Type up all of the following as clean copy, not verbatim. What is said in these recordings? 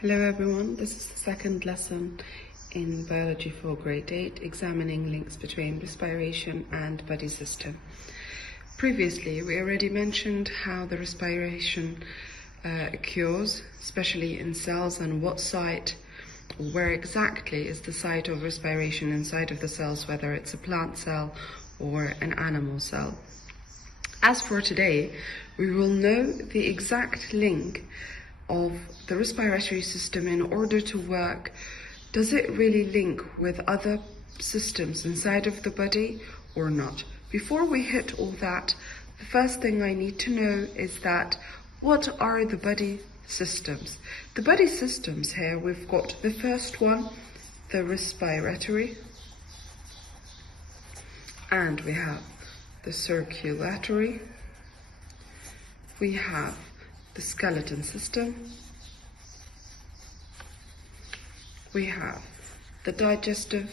Hello everyone, this is the second lesson in Biology for Grade 8, examining links between respiration and body system. Previously, we already mentioned how the respiration occurs, especially in cells, and what site, where exactly is the site of respiration inside of the cells, whether it's a plant cell or an animal cell. As for today, we will know the exact link of the respiratory system in order to work. Does it really link with other systems inside of the body or not? Before we hit all that, the first thing I need to know is that what are the body systems? The body systems here, we've got the first one, the respiratory, and we have the circulatory, we have the skeleton system, we have the digestive,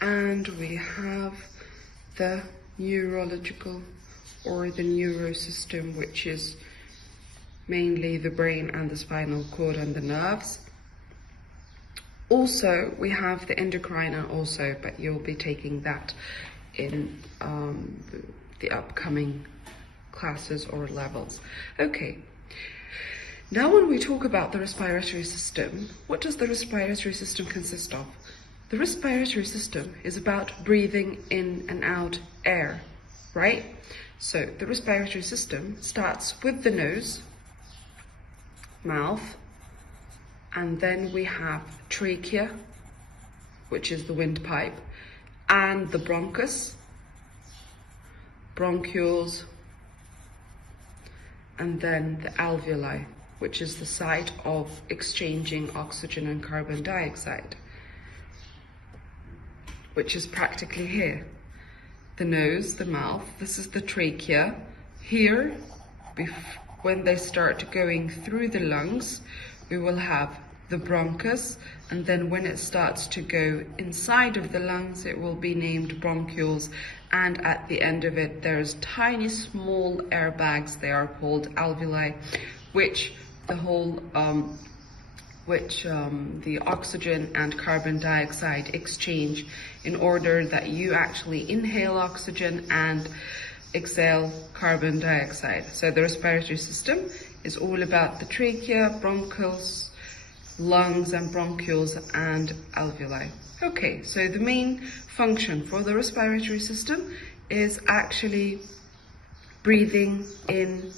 and we have the neurological or the neurosystem, which is mainly the brain and the spinal cord and the nerves. Also, we have the endocrine also, but you'll be taking that in the upcoming classes or levels. Okay, now when we talk about the respiratory system, what does the respiratory system consist of? The respiratory system is about breathing in and out air, right? So the respiratory system starts with the nose, mouth, and then we have trachea, which is the windpipe, and the bronchus, bronchioles, and then the alveoli, which is the site of exchanging oxygen and carbon dioxide, which is practically here. The nose, the mouth, this is the trachea. Here, when they start going through the lungs, we will have the bronchus, and then when it starts to go inside of the lungs, it will be named bronchioles, and at the end of it, there's tiny small airbags. They are called alveoli, which the oxygen and carbon dioxide exchange in order that you actually inhale oxygen and exhale carbon dioxide. So the respiratory system is all about the trachea, bronchioles, lungs and bronchioles and alveoli. Okay, so the main function for the respiratory system is actually breathing in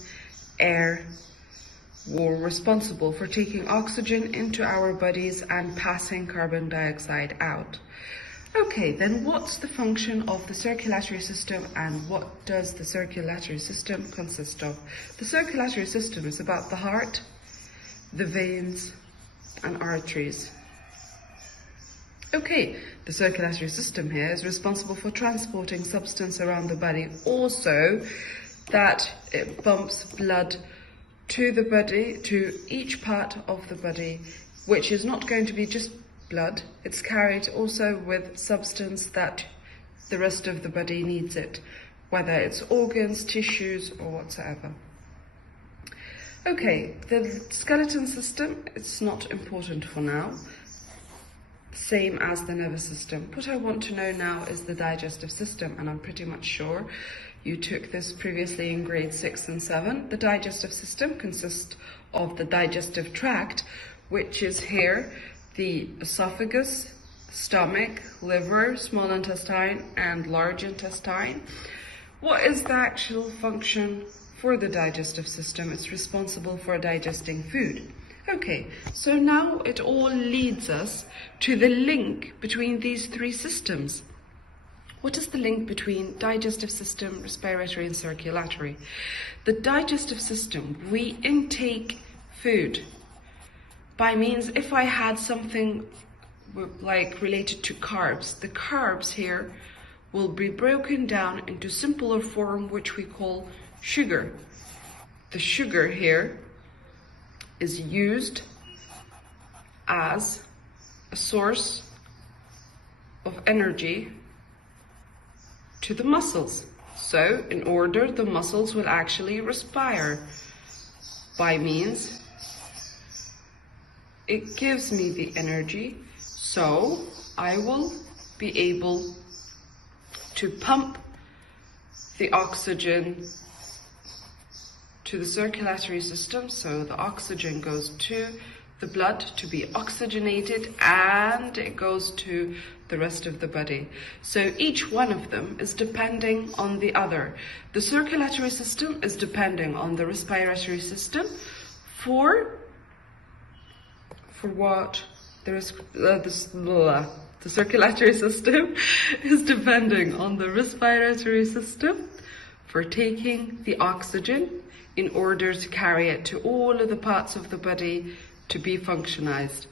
air. We're responsible for taking oxygen into our bodies and passing carbon dioxide out. Okay, then what's the function of the circulatory system, and what does the circulatory system consist of? The circulatory system is about the heart, the veins, and arteries. Okay, the circulatory system here is responsible for transporting substance around the body, also that it pumps blood to the body, to each part of the body, which is not going to be just blood. It's carried also with substance that the rest of the body needs it, whether it's organs, tissues, or whatsoever. Okay, the skeleton system, it's not important for now, same as the nervous system. What I want to know now is the digestive system, and I'm pretty much sure you took this previously in grade 6 and 7. The digestive system consists of the digestive tract, which is here, the esophagus, stomach, liver, small intestine, and large intestine. What is the actual function for the digestive system? It's responsible for digesting food. Okay, so now it all leads us to the link between these three systems. What is the link between digestive system, respiratory, and circulatory? The digestive system, we intake food by means, if I had something like related to carbs, the carbs here will be broken down into simpler form, which we call sugar. The sugar here is used as a source of energy to the muscles. So in order, the muscles will actually respire by means it gives me the energy, so I will be able to pump the oxygen to the circulatory system. So the oxygen goes to the blood to be oxygenated, and it goes to the rest of the body. So each one of them is depending on the other. The circulatory system is depending on the respiratory system for what? The circulatory system is depending on the respiratory system for taking the oxygen in order to carry it to all of the parts of the body to be functionized.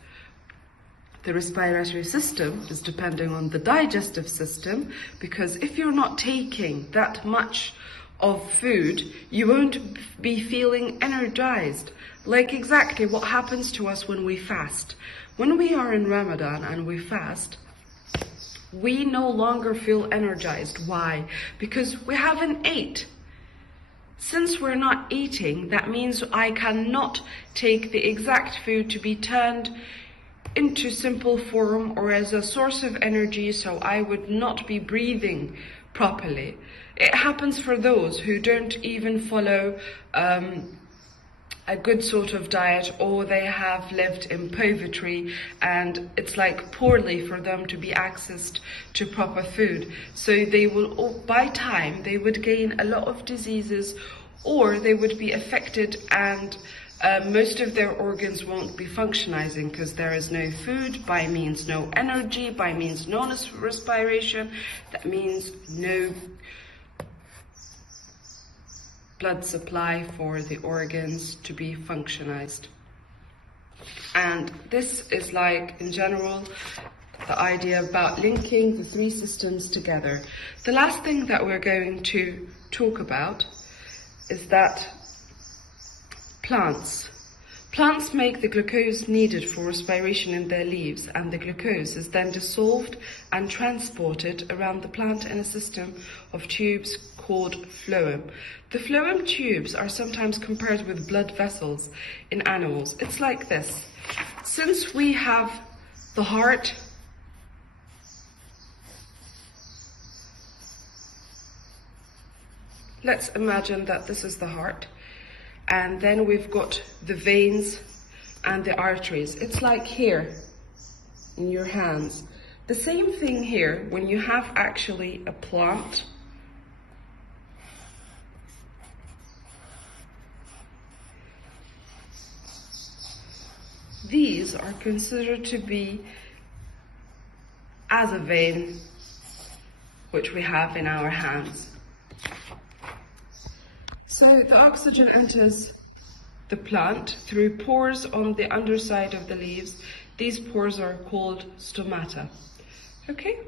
The respiratory system is depending on the digestive system, because if you're not taking that much of food, you won't be feeling energized. Like exactly what happens to us when we fast. When we are in Ramadan and we fast, we no longer feel energized. Why? Because we haven't ate. Since we're not eating, that means I cannot take the exact food to be turned into simple form or as a source of energy, so I would not be breathing properly. It happens for those who don't even follow a good sort of diet, or they have lived in poverty and it's like poorly for them to be accessed to proper food. So they will, by time, they would gain a lot of diseases, or they would be affected, and most of their organs won't be functioning because there is no food. By means no energy, by means no respiration, that means no blood supply for the organs to be functionized. And this is like, in general, the idea about linking the three systems together. The last thing that we're going to talk about is that plants make the glucose needed for respiration in their leaves, and the glucose is then dissolved and transported around the plant in a system of tubes called phloem. The phloem tubes are sometimes compared with blood vessels in animals. It's like this. Since we have the heart, let's imagine that this is the heart, and then we've got the veins and the arteries. It's like here in your hands. The same thing here when you have actually a plant. These are considered to be as a vein which we have in our hands. So the oxygen enters the plant through pores on the underside of the leaves. These pores are called stomata. Okay?